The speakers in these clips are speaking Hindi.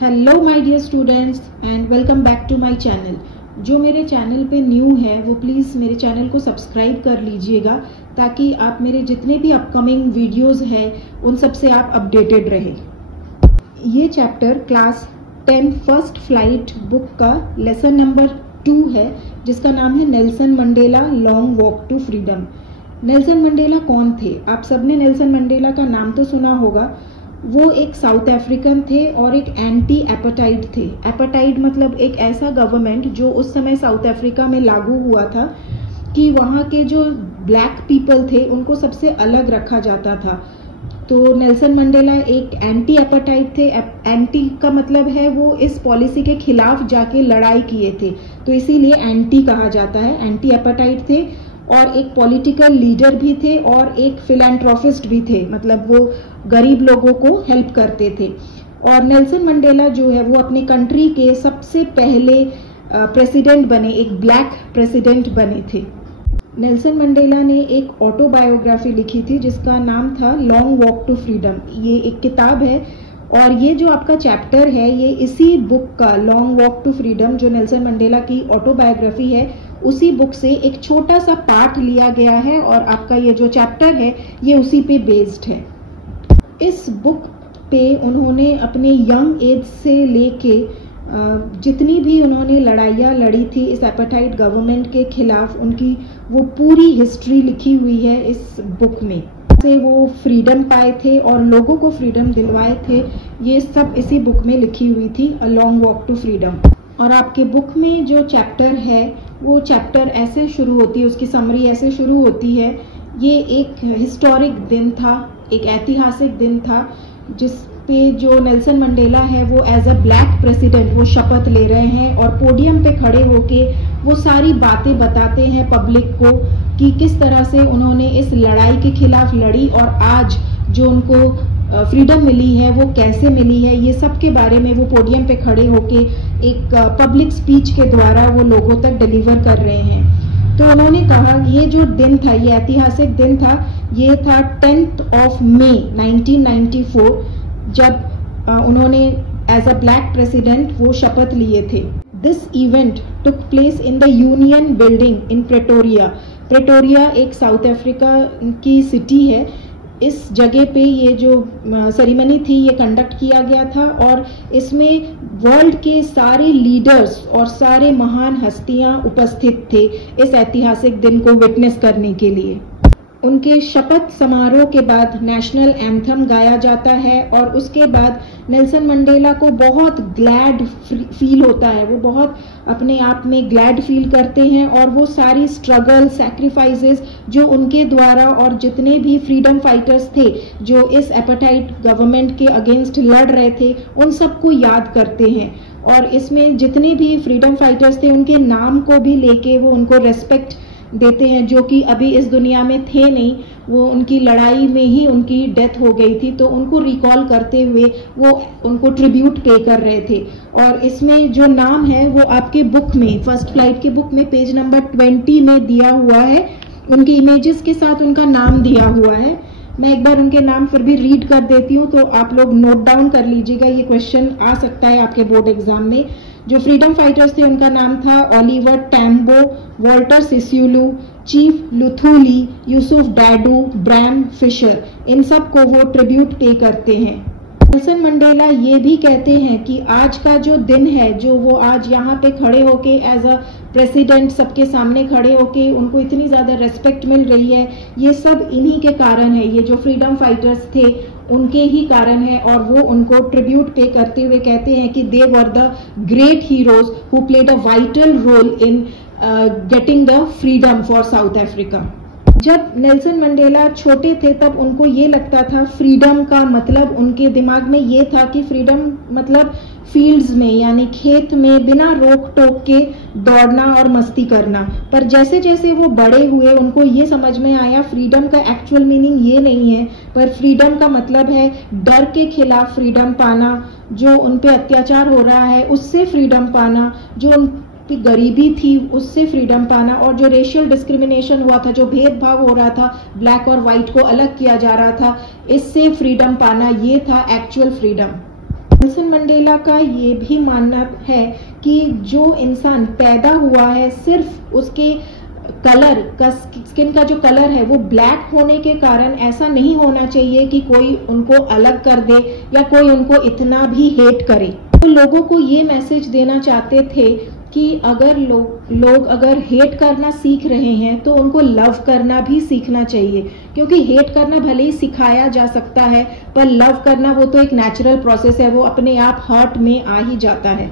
Hello my dear students and welcome back to my channel. जो मेरे चैनल पे न्यू है वो प्लीज़ मेरे चैनल को सब्सक्राइब कर लीजिएगा ताकि आप मेरे जितने भी अपकमिंग वीडियोस हैं उन सब से आप अपडेटेड रहे। ये chapter class 10 first flight book का लेसन नंबर 2 है जिसका नाम है Nelson Mandela long walk to freedom. Nelson Mandela कौन थे? आप सबने नेल्सन मंडेला का नाम तो सुना होगा। वो एक साउथ अफ्रीकन थे और एक एंटी एपाटाइड थे। एपाटाइड मतलब एक ऐसा गवर्नमेंट जो उस समय साउथ अफ्रीका में लागू हुआ था कि वहाँ के जो ब्लैक पीपल थे उनको सबसे अलग रखा जाता था। तो नेल्सन मंडेला एक एंटी एपाटाइड थे। एंटी का मतलब है वो इस पॉलिसी के खिलाफ जाके लड़ाई किए थे, तो इसीलिए एंटी कहा जाता है। एंटी एपाटाइड थे और एक पॉलिटिकल लीडर भी थे और एक फिलैंथ्रोपिस्ट भी थे, मतलब वो गरीब लोगों को हेल्प करते थे। और नेल्सन मंडेला जो है वो अपनी कंट्री के सबसे पहले प्रेसिडेंट बने, एक ब्लैक प्रेसिडेंट बने थे। नेल्सन मंडेला ने एक ऑटोबायोग्राफी लिखी थी जिसका नाम था लॉन्ग वॉक टू फ्रीडम। ये एक किताब है और ये जो आपका चैप्टर है ये इसी बुक का लॉन्ग वॉक टू फ्रीडम जो नेल्सन मंडेला की ऑटोबायोग्राफी है उसी बुक से एक छोटा सा पार्ट लिया गया है और आपका ये जो चैप्टर है ये उसी पे बेस्ड है। इस बुक पे उन्होंने अपने यंग एज से लेके जितनी भी उन्होंने लड़ाइयाँ लड़ी थी इस एपाटाइड गवर्नमेंट के खिलाफ, उनकी वो पूरी हिस्ट्री लिखी हुई है इस बुक में। से वो फ्रीडम पाए थे और लोगों को फ्रीडम दिलवाए थे, ये सब इसी बुक में लिखी हुई थी, a long walk to freedom. और आपके बुक में जो चैप्टर है वो चैप्टर ऐसे शुरू होती है, उसकी समरी ऐसे शुरू होती है। ये एक हिस्टोरिक दिन था, एक ऐतिहासिक दिन था जिस पे जो नेल्सन मंडेला है वो एज अ ब्लैक प्रेसिडेंट वो शपथ ले रहे हैं और पोडियम पे खड़े होके वो सारी बातें बताते हैं पब्लिक को कि किस तरह से उन्होंने इस लड़ाई के खिलाफ लड़ी और आज जो उनको फ्रीडम मिली है वो कैसे मिली है। ये सब के बारे में वो पोडियम पे खड़े होके एक पब्लिक स्पीच के द्वारा वो लोगों तक डिलीवर कर रहे हैं। तो उन्होंने कहा ये जो दिन था, ये ऐतिहासिक दिन था, ये था 10th of May 1994 जब उन्होंने एज अ ब्लैक प्रेसिडेंट वो शपथ लिए थे। This event took place in the union building in Pretoria. Pretoria एक साउथ अफ्रीका की सिटी है। इस जगह पे ये जो सेरेमनी थी ये कंडक्ट किया गया था और इसमें वर्ल्ड के सारे लीडर्स और सारे महान हस्तियां उपस्थित थे इस ऐतिहासिक दिन को विटनेस करने के लिए। उनके शपथ समारोह के बाद नेशनल एंथम गाया जाता है और उसके बाद नेल्सन मंडेला को बहुत ग्लैड फील होता है, वो बहुत अपने आप में ग्लैड फील करते हैं और वो सारी स्ट्रगल सैक्रिफाइसेस जो उनके द्वारा और जितने भी फ्रीडम फाइटर्स थे जो इस एपाटाइड गवर्नमेंट के अगेंस्ट लड़ रहे थे उन सबको याद करते हैं। और इसमें जितने भी फ्रीडम फाइटर्स थे उनके नाम को भी लेके वो उनको रेस्पेक्ट देते हैं जो कि अभी इस दुनिया में थे नहीं, वो उनकी लड़ाई में ही उनकी डेथ हो गई थी, तो उनको रिकॉल करते हुए वो उनको ट्रिब्यूट पे कर रहे थे। और इसमें जो नाम है वो आपके बुक में फर्स्ट फ्लाइट के बुक में पेज नंबर 20 में दिया हुआ है, उनकी इमेजेस के साथ उनका नाम दिया हुआ है। मैं एक बार उनके नाम फिर भी रीड कर देती हूँ तो आप लोग नोट डाउन कर लीजिएगा, ये क्वेश्चन आ सकता है आपके बोर्ड एग्जाम में। जो फ्रीडम फाइटर्स थे उनका नाम था Oliver Tambo, Walter Sisulu, chief Luthuli, Yusuf Dadoo, Bram Fischer, इन सब को वो ट्रिब्यूट पे करते हैं। नेल्सन मंडेला ये भी कहते हैं कि आज का जो दिन है, जो वो आज यहाँ पे खड़े होके एज अ प्रेसिडेंट सबके सामने खड़े होके उनको इतनी ज़्यादा रेस्पेक्ट मिल रही है, ये सब इन्हीं के कारण है, ये जो फ्रीडम फाइटर्स थे उनके ही कारण है। और वो उनको ट्रिब्यूट पे करते हुए कहते हैं कि they were the great heroes who played a vital role in getting the freedom for South Africa. जब नेल्सन मंडेला छोटे थे तब उनको ये लगता था फ्रीडम का मतलब, उनके दिमाग में ये था कि फ्रीडम मतलब फील्ड्स में यानी खेत में बिना रोक टोक के दौड़ना और मस्ती करना। पर जैसे जैसे वो बड़े हुए उनको ये समझ में आया फ्रीडम का एक्चुअल मीनिंग ये नहीं है, पर फ्रीडम का मतलब है डर के खिलाफ फ्रीडम पाना, जो उन पे अत्याचार हो रहा है उससे फ्रीडम पाना, जो उन की गरीबी थी उससे फ्रीडम पाना, और जो रेशियल डिस्क्रिमिनेशन हुआ था, जो भेदभाव हो रहा था, ब्लैक और वाइट को अलग किया जा रहा था, इससे फ्रीडम पाना, ये था एक्चुअल फ्रीडम। नेल्सन मंडेला का ये भी मानना है कि जो इंसान पैदा हुआ है सिर्फ उसके कलर का, स्किन का जो कलर है वो ब्लैक होने के कारण ऐसा नहीं होना चाहिए कि कोई उनको अलग कर दे या कोई उनको इतना भी हेट करे। तो लोगों को ये मैसेज देना चाहते थे कि अगर लोग अगर हेट करना सीख रहे हैं तो उनको लव करना भी सीखना चाहिए, क्योंकि हेट करना भले ही सिखाया जा सकता है पर लव करना वो तो एक नेचुरल प्रोसेस है, वो अपने आप हार्ट में आ ही जाता है।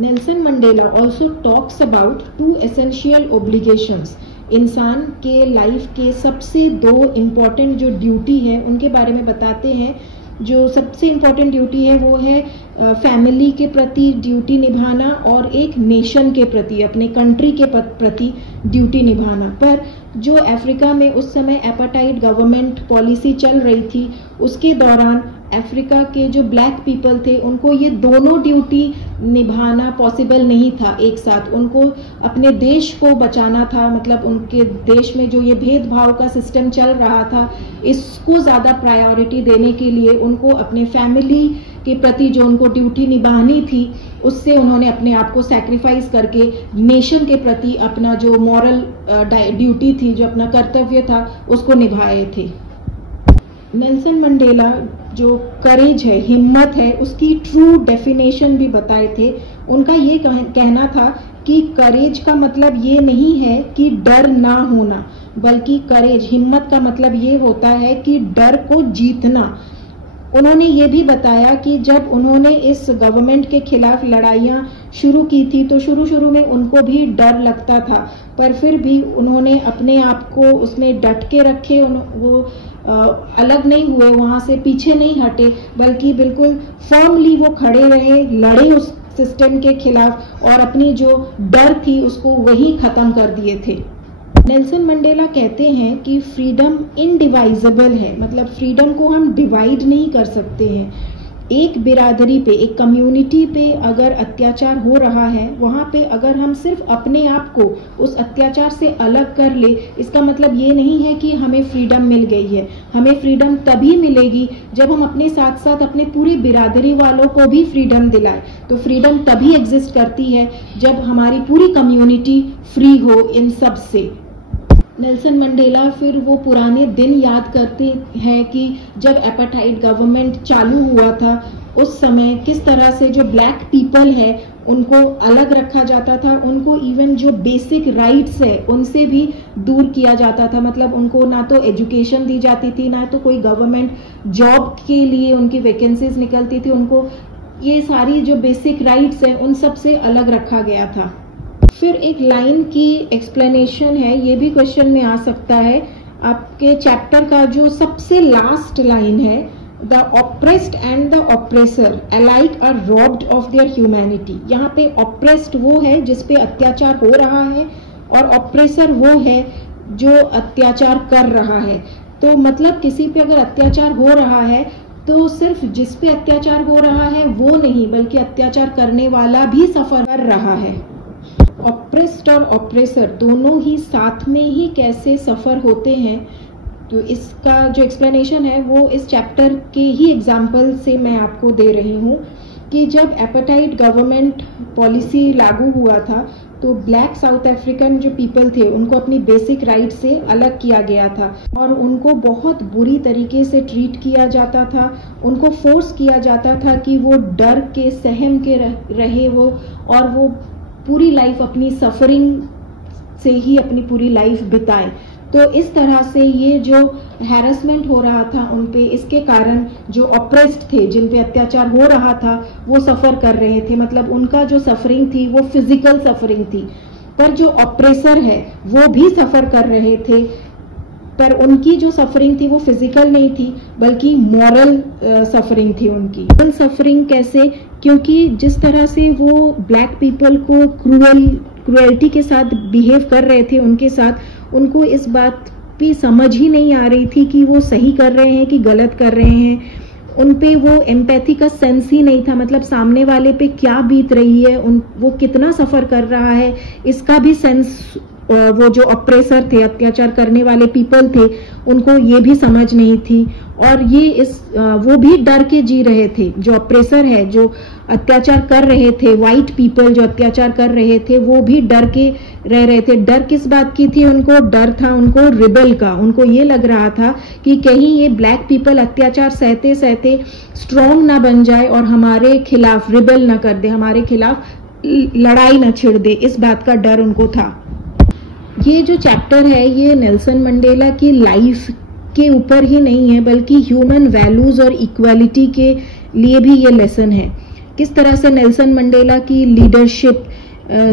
Nelson Mandela also talks about 2 essential obligations. इंसान के लाइफ के सबसे 2 इम्पॉर्टेंट जो ड्यूटी है उनके बारे में बताते हैं। जो सबसे इम्पॉर्टेंट ड्यूटी है वो है फैमिली के प्रति ड्यूटी निभाना और एक नेशन के प्रति, अपने कंट्री के प्रति ड्यूटी निभाना। पर जो अफ्रीका में उस समय एपार्टाइड गवर्नमेंट पॉलिसी चल रही थी उसके दौरान अफ्रीका के जो ब्लैक पीपल थे उनको ये दोनों ड्यूटी निभाना पॉसिबल नहीं था एक साथ। उनको अपने देश को बचाना था, मतलब उनके देश में जो ये भेदभाव का सिस्टम चल रहा था इसको ज़्यादा प्रायोरिटी देने के लिए उनको अपने फैमिली के प्रति जो उनको ड्यूटी निभानी थी उससे उन्होंने अपने आप को सैक्रिफाइस करके नेशन के प्रति अपना जो मॉरल ड्यूटी थी, जो अपना कर्तव्य था, उसको निभाए थे। नेल्सन मंडेला जो करेज है, हिम्मत है, उसकी ट्रू डेफिनेशन भी बताए थे। उनका ये कहना था कि करेज का मतलब ये नहीं है कि डर ना होना, बल्कि करेज, हिम्मत का मतलब ये होता है कि डर को जीतना। उन्होंने ये भी बताया कि जब उन्होंने इस गवर्नमेंट के खिलाफ लड़ाइयाँ शुरू की थी तो शुरू में उनको भी डर लगता था, पर फिर भी उन्होंने अपने आप को उसमें डट के रखे। वो अलग नहीं हुए, वहाँ से पीछे नहीं हटे, बल्कि बिल्कुल फर्मली वो खड़े रहे, लड़े उस सिस्टम के खिलाफ और अपनी जो डर थी उसको वही खत्म कर दिए थे। नेल्सन मंडेला कहते हैं कि फ्रीडम इनडिवाइजेबल है, मतलब फ्रीडम को हम डिवाइड नहीं कर सकते हैं। एक बिरादरी पे, एक कम्युनिटी पे अगर अत्याचार हो रहा है, वहाँ पे अगर हम सिर्फ अपने आप को उस अत्याचार से अलग कर ले, इसका मतलब ये नहीं है कि हमें फ्रीडम मिल गई है। हमें फ्रीडम तभी मिलेगी जब हम अपने साथ साथ अपने पूरी बिरादरी वालों को भी फ्रीडम दिलाए। तो फ्रीडम तभी एग्जिस्ट करती है जब हमारी पूरी कम्युनिटी फ्री हो इन सब से। नेल्सन मंडेला फिर वो पुराने दिन याद करते हैं कि जब एपार्टाइड गवर्नमेंट चालू हुआ था उस समय किस तरह से जो ब्लैक पीपल है उनको अलग रखा जाता था, उनको इवन जो बेसिक राइट्स है उनसे भी दूर किया जाता था। मतलब उनको ना तो एजुकेशन दी जाती थी, ना तो कोई गवर्नमेंट जॉब के लिए उनकी वैकेंसीज निकलती थी। उनको ये सारी जो बेसिक राइट्स है उन सब से अलग रखा गया था। फिर एक लाइन की एक्सप्लेनेशन है, ये भी क्वेश्चन में आ सकता है। आपके चैप्टर का जो सबसे लास्ट लाइन है, the oppressed and the oppressor alike are robbed of their humanity. यहाँ पे ऑप्रेस्ड वो है जिस पे अत्याचार हो रहा है और ऑप्रेसर वो है जो अत्याचार कर रहा है। तो मतलब किसी पे अगर अत्याचार हो रहा है तो सिर्फ जिस पे अत्याचार हो रहा है वो नहीं, बल्कि अत्याचार करने वाला भी सफर कर रहा है। ऑप्रेस्ड और ऑप्रेसर दोनों ही साथ में ही कैसे सफ़र होते हैं, तो इसका जो एक्सप्लेनेशन है वो इस चैप्टर के ही एग्जाम्पल से मैं आपको दे रही हूँ कि जब एपार्टाइड गवर्नमेंट पॉलिसी लागू हुआ था तो ब्लैक साउथ अफ्रीकन जो पीपल थे उनको अपनी बेसिक राइट से अलग किया गया था और उनको बहुत बुरी तरीके से ट्रीट किया जाता था। उनको फोर्स किया जाता था कि वो डर के, सहम के रहे वो, और वो पूरी लाइफ अपनी सफरिंग से ही अपनी पूरी लाइफ बिताए। तो इस तरह से ये जो हैरेसमेंट हो रहा था उन पे, इसके कारण जो ऑप्रेस्ड थे, जिन पे अत्याचार हो रहा था, वो सफ़र कर रहे थे। मतलब उनका जो सफरिंग थी वो फिजिकल सफरिंग थी, पर जो ऑप्रेसर है वो भी सफ़र कर रहे थे, पर उनकी जो सफरिंग थी वो फिजिकल नहीं थी बल्कि मॉरल सफरिंग थी उनकी। मॉरल सफरिंग कैसे? क्योंकि जिस तरह से वो ब्लैक पीपल को क्रुएल्टी के साथ बिहेव कर रहे थे उनके साथ, उनको इस बात की समझ ही नहीं आ रही थी कि वो सही कर रहे हैं कि गलत कर रहे हैं। उन पे वो एम्पैथी का सेंस ही नहीं था, मतलब सामने वाले पे क्या बीत रही है, वो कितना सफ़र कर रहा है, इसका भी सेंस वो जो ऑपरेसर थे, अत्याचार करने वाले पीपल थे, उनको ये भी समझ नहीं थी और ये वो भी डर के जी रहे थे। जो ऑपरेसर है, जो अत्याचार कर रहे थे, वाइट पीपल जो अत्याचार कर रहे थे, वो भी डर के रह रहे थे। डर किस बात की थी? उनको डर था उनको रिबेल का। उनको ये लग रहा था कि कहीं ये ब्लैक पीपल अत्याचार सहते सहते स्ट्रॉन्ग ना बन जाए और हमारे खिलाफ रिबेल ना कर दे, हमारे खिलाफ लड़ाई ना छिड़ दे, इस बात का डर उनको था। ये जो चैप्टर है ये नेल्सन मंडेला की लाइफ के ऊपर ही नहीं है, बल्कि ह्यूमन वैल्यूज और इक्वालिटी के लिए भी ये लेसन है। किस तरह से नेल्सन मंडेला की लीडरशिप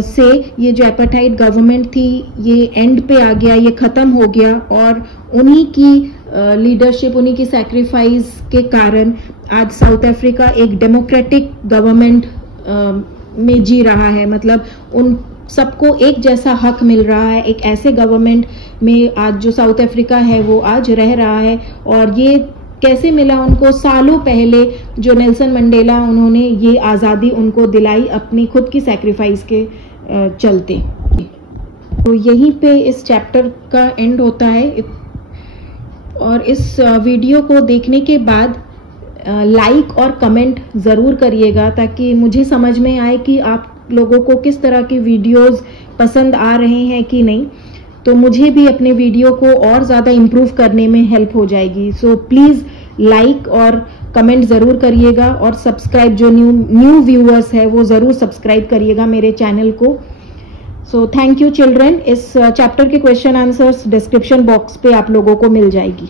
से ये जो एपार्थाइड गवर्नमेंट थी ये एंड पे आ गया, ये खत्म हो गया और उन्हीं की लीडरशिप, उन्हीं की सैक्रिफाइस के कारण आज साउथ अफ्रीका एक डेमोक्रेटिक गवर्नमेंट में जी रहा है। मतलब उन सबको एक जैसा हक मिल रहा है। एक ऐसे गवर्नमेंट में आज जो साउथ अफ्रीका है वो आज रह रहा है। और ये कैसे मिला उनको? सालों पहले जो नेल्सन मंडेला, उन्होंने ये आज़ादी उनको दिलाई अपनी खुद की सैक्रिफाइस के चलते। तो यहीं पे इस चैप्टर का एंड होता है। और इस वीडियो को देखने के बाद लाइक और कमेंट ज़रूर करिएगा ताकि मुझे समझ में आए कि आप लोगों को किस तरह की वीडियोस पसंद आ रहे हैं कि नहीं। तो मुझे भी अपने वीडियो को और ज़्यादा इम्प्रूव करने में हेल्प हो जाएगी। सो प्लीज़ लाइक और कमेंट ज़रूर करिएगा और सब्सक्राइब, जो न्यू व्यूअर्स है वो ज़रूर सब्सक्राइब करिएगा मेरे चैनल को। So thank you children. इस चैप्टर के क्वेश्चन आंसर्स डिस्क्रिप्शन बॉक्स पे आप लोगों को मिल जाएगी।